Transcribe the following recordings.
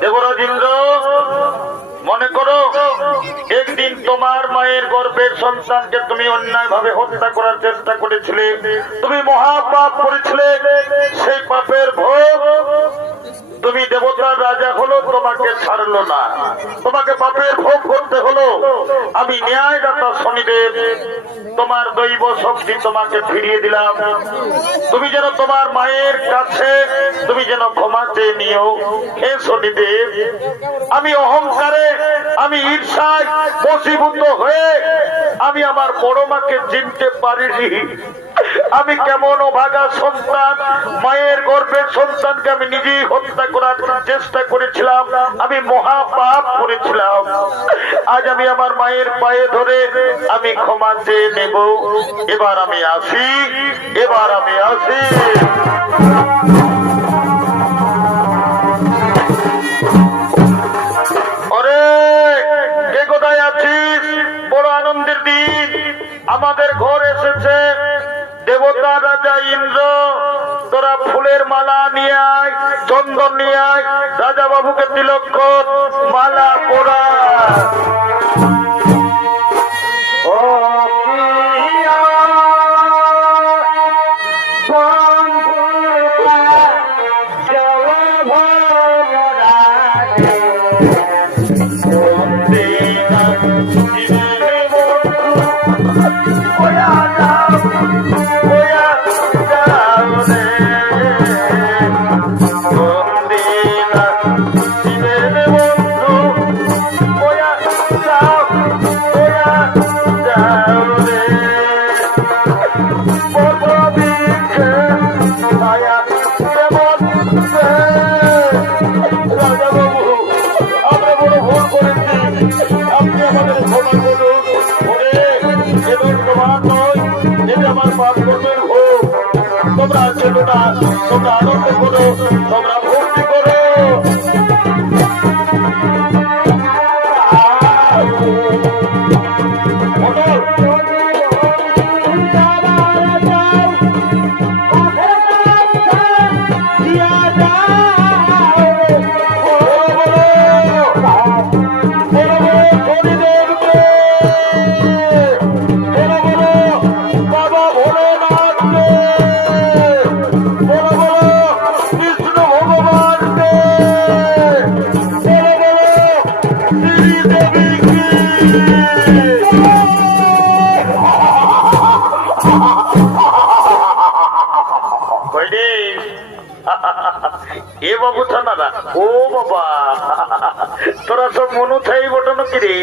দেবরাজ ইন্দ্র, মনে করো একদিন তোমার মায়ের গর্ভের সন্তানকে তুমি অন্যায় ভাবে হত্যা করার চেষ্টা করেছিলে, তুমি মহাপাপ করেছিলে। সেই পাপের ভোগ তুমি দেবতার রাজা হলো, তোমাকে ছাড়লো না, তোমাকে পাপের ভোগ করতে হলো। আমি ন্যায়দাতা শনিদেব তোমার দৈব শক্তি তোমাকে ফিরিয়ে দিলাম। তুমি যেন তোমার মায়ের কাছে তুমি যেন ক্ষমা চেয়ে নিও। হে শনিদেব, আমি অহংকারে, আমি ঈর্ষায় বশীভূত হয়ে আমি আমার বড় মাকে চিনতে পারিনি। আমি কেমন অভাগা সন্তান, মায়ের গর্ভের সন্তানকে আমি নিজেই হত্যা করার চেষ্টা করেছিলাম। আমি মহাপাপ করেছিলাম। আজ আমি আমার মায়ের পায়ে ধরে আমি ক্ষমা চেয়ে নেব। এবার আমি আসি, এবার আমি আসি। ওরে কে কোথায় আছিস? বড় আনন্দের দিন, আমাদের ঘর এসেছে দেবতা রাজা ইন্দ্র। তোরা ফুলের মালা নিয়ে আয়, চন্দন নিয়ে আয়, রাজা বাবুকে তিলক কর, মালা পরা। তোমরা ছেলেটা, তোমরা আনন্দ করো, তোমরা ভক্তি করো। এ বাবু থানা, ও বাবা, তোরা সব মনু থাই বটন কিরে।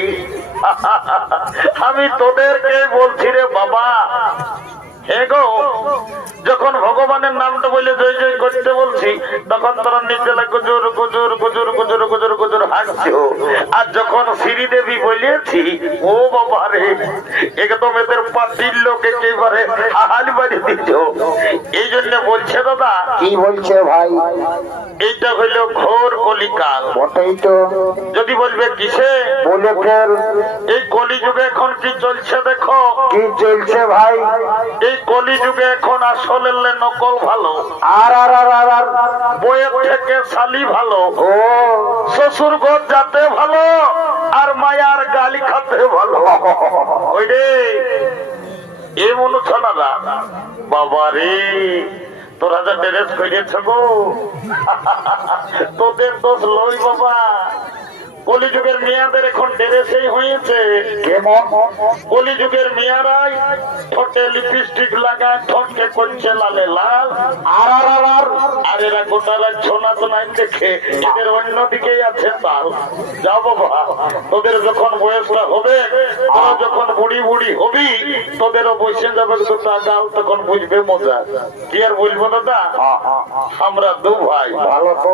আমি তোদেরকে বলছি রে বাবা। হে গো, যখন ভগবানের নামটা বলে জয় জয় করতে বলছি, তখন তোরা নিজেরা গুজুর গুজুর গুজুর গুজুর গুজুর গুজুর হাসছো। আর যখন শ্রীদেবী বলেছি, ও বাবা রে, একদম এদের পাটির লোক একেবারে হাহালি বাড়ি দিচ্ছ। এই জন্য বলছে দাদা। কি বলছে ভাই? এইটা হইল ঘোর কলিকাল। ওটাই তো। যদি বলবে কিসে, বলে ফেল। এই কলিযুগে এখন কি চলছে দেখো। কি চলছে ভাই? এই কলিযুগে এখন আসলে নকল ভালো, আর আর আর আর আর বইয়ের থেকে শালি ভালো, ও শ্বশুর ঘর যাতে ভালো, আর মায়ার গালি খাতে ভালো। ওই রে এ মনু ছাড়া বাবা রে, তোরা যা ড্রেস করিয়েছ গো, তোদের দোষ লই বাবা। কলিযুগের মেয়াদের এখন ড্রেসেই হয়েছে কেমন? কলিযুগের মেয়ারাই ঠোঁটে লিপস্টিক লাগায়, ঠোঁটকে করছে লালে লাল। আর আর আর আর আর এরা গোটা রাত ছোনা তো নাই দেখে এদের অন্যদিকেই আছে তাল। যাও বাবা, তোদের যখন বয়সটা হবে, তোরা যখন বুড়ি বুড়ি হবি, তোদেরও বসে যাবে দুটা গাল, তখন বুঝবে মজা। কি আর বলবো দাদা, আমরা দু ভাই। ভালো তো।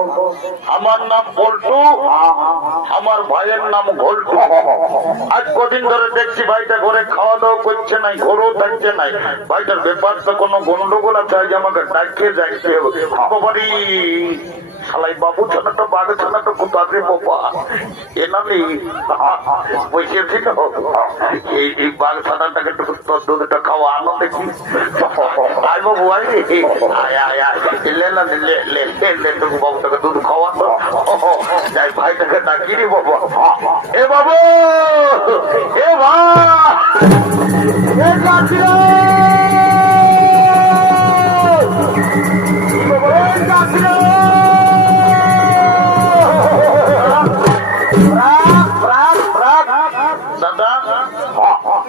আমার নাম পল্টু, আমার ভাইয়ের নাম ঘোলটু। আজ কদিন ধরে দেখছি ভাইটা ঘরে খাওয়া দাওয়া করছে নাই, ঘরেও থাকছে নাই। ভাইটার ব্যাপারটা কোনো গন্ডগোল আছে, আজ আমাকে ডাকিয়ে যাইতে হবে। বাবারি শালাই বাবু ছানাটা, বাঘ ছানাটা কোথাতে বাবা এনালি বসেছিল। এই বাঘ ছানাটাকে দুধটা খাওয়া আনো দেখি। আয় বাবু, আয় আয় আয় আয়, লে না লে লে লে বাবুটাকে দুধ খাওয়া তো। যাই ভাইটাকে ডাকি নি বাবা। এ বাবু, এ ভাই, এ ডাকি রে। এ ডাকি রে। দাদা,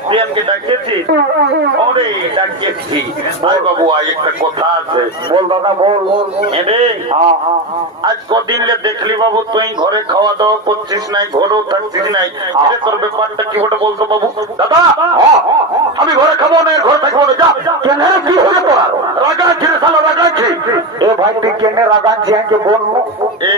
তুই আমাকে ডাকিয়েছিস? ওরে ডাকিয়েছি। ভাই বাবু, আজ একটা কথা আছে। বল দাদা বল। এরে, আজ কদিন দেখলি বাবু তুই ঘরে খাওয়া দাওয়া করছিস নাই, ঘরেও থাকছিস নাই। এরে, তোর ব্যাপারটা কি ওটা বলতো বাবু? দাদা, আমি ঘরে খাবো না, ঘরে থাকবো না। যা, কেন কি হয়ে তোর রাগাচ্ছি রে শালা, রাগাচ্ছি। এ ভাই তুই কেন রাগাচ্ছি আমাকে বল। এ